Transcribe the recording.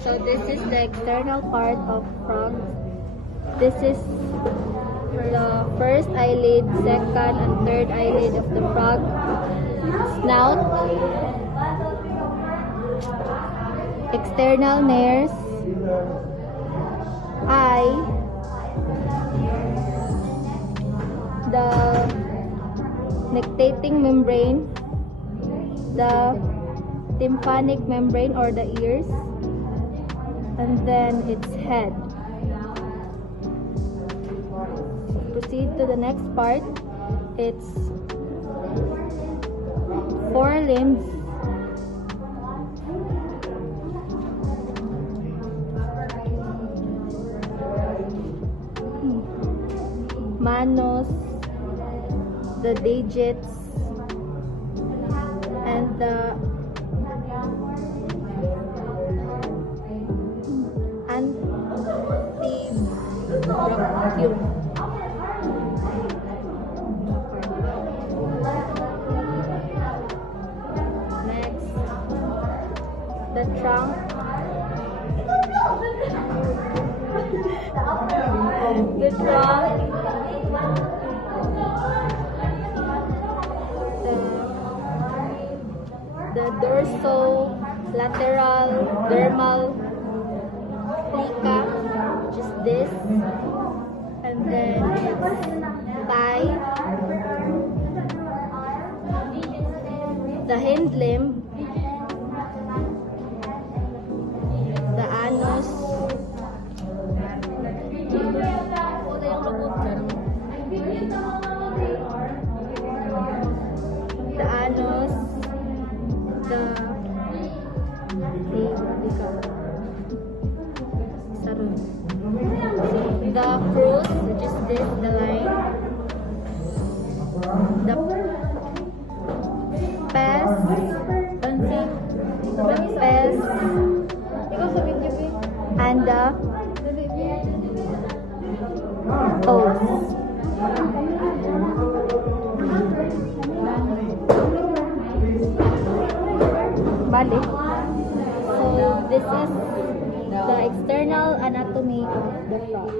So this is the external part of frog. This is the first eyelid, second and third eyelid of the frog. Snout, external nares, eye, the nictating membrane, the tympanic membrane or the ears, and then its head. Proceed to the next part. Its forelimbs, manos, the digits, and the antebrachium. Next, the trunk, the dorsolateral dermal plica, which is this, and then its thigh, the hind limb, the anus, the fruit, which is this, the line, the pes, and the os. Balik. So this is the external anatomy of the frog.